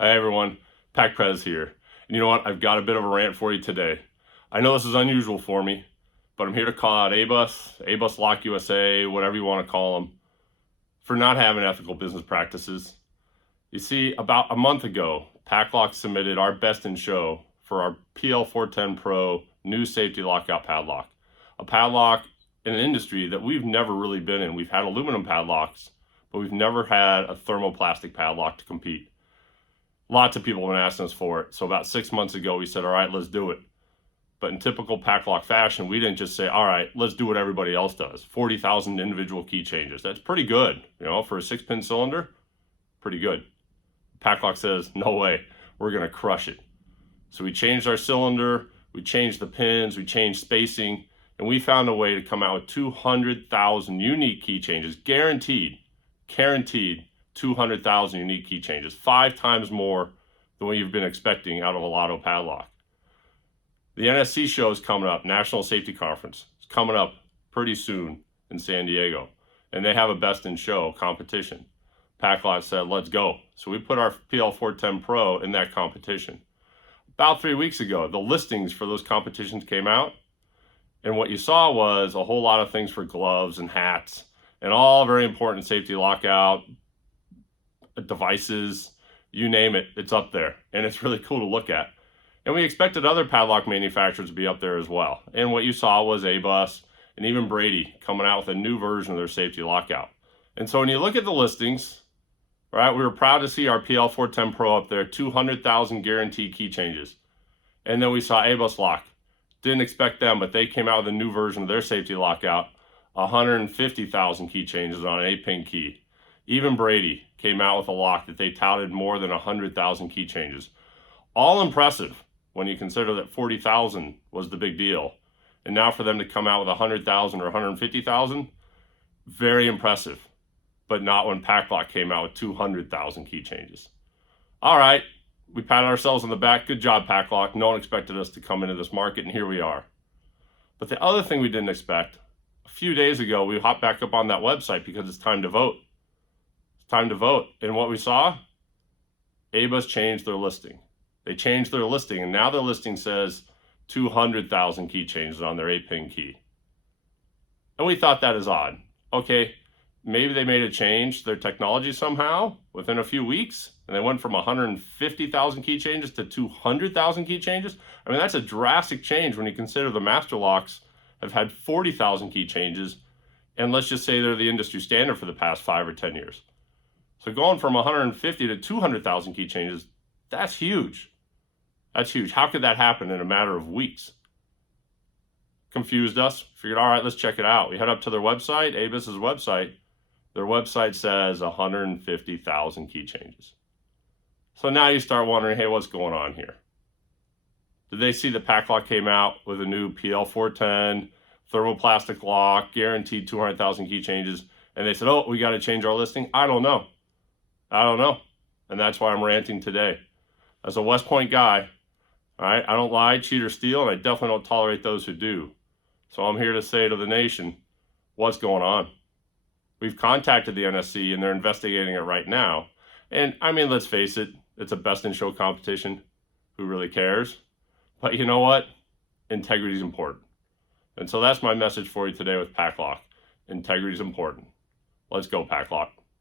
Hi everyone, PAC-PREZ here. And you know what? I've got a bit of a rant for you today. I know this is unusual for me, but I'm here to call out ABUS Lock USA, whatever you want to call them, for not having ethical business practices. You see, about a month ago, PACLock submitted our best in show for our PL410 Pro new safety lockout padlock. A padlock in an industry that we've never really been in. We've had aluminum padlocks, but we've never had a thermoplastic padlock to compete. Lots of people have been asking us for it. So about 6 months ago, we said, all right, let's do it. But in typical PACLock fashion, we didn't just say, all right, let's do what everybody else does. 40,000 individual key changes. That's pretty good, for a 6-pin cylinder, pretty good. PACLock says, no way, we're gonna crush it. So we changed our cylinder, we changed the pins, we changed spacing, and we found a way to come out with 200,000 unique key changes, guaranteed 200,000 unique key changes, 5 times more than what you've been expecting out of a Lotto padlock. The NSC show is coming up, National Safety Conference. It's coming up pretty soon in San Diego, and they have a best in show competition. PACLock said, let's go. So we put our PL410 Pro in that competition. About 3 weeks ago, the listings for those competitions came out, and what you saw was a whole lot of things for gloves and hats, and all very important safety lockout devices, you name it, it's up there, and it's really cool to look at. And we expected other padlock manufacturers to be up there as well. And what you saw was ABUS and even Brady coming out with a new version of their safety lockout. And so when you look at the listings, right, we were proud to see our PL410 Pro up there, 200,000 guaranteed key changes. And then we saw ABUS Lock. Didn't expect them, but they came out with a new version of their safety lockout, 150,000 key changes on an 8-pin key. Even Brady came out with a lock that they touted more than 100,000 key changes. All impressive when you consider that 40,000 was the big deal. And now for them to come out with 100,000 or 150,000, very impressive. But not when PACLock came out with 200,000 key changes. All right, we patted ourselves on the back. Good job, PACLock. No one expected us to come into this market, and here we are. But the other thing we didn't expect, a few days ago, we hopped back up on that website because it's time to vote. Time to vote. And what we saw, ABUS changed their listing. They changed their listing, and now their listing says 200,000 key changes on their 8-pin key. And we thought that is odd. Okay, maybe they made a change to their technology somehow within a few weeks, and they went from 150,000 key changes to 200,000 key changes. I mean, that's a drastic change when you consider the master locks have had 40,000 key changes, and let's just say they're the industry standard for the past 5 or 10 years. So going from 150 to 200,000 key changes, that's huge. That's huge. How could that happen in a matter of weeks? Confused us. Figured, all right, let's check it out. We head up to their website, ABUS's website. Their website says 150,000 key changes. So now you start wondering, hey, what's going on here? Did they see the PACLock came out with a new PL410 thermoplastic lock, guaranteed 200,000 key changes, and they said, oh, we got to change our listing? I don't know. And that's why I'm ranting today. As a West Point guy, all right, I don't lie, cheat, or steal, and I definitely don't tolerate those who do. So I'm here to say to the nation, what's going on? We've contacted the NSC, and they're investigating it right now. And I mean, let's face it, it's a best in show competition. Who really cares? But you know what? Integrity is important. And so that's my message for you today with PACLock. Integrity is important. Let's go, PACLock.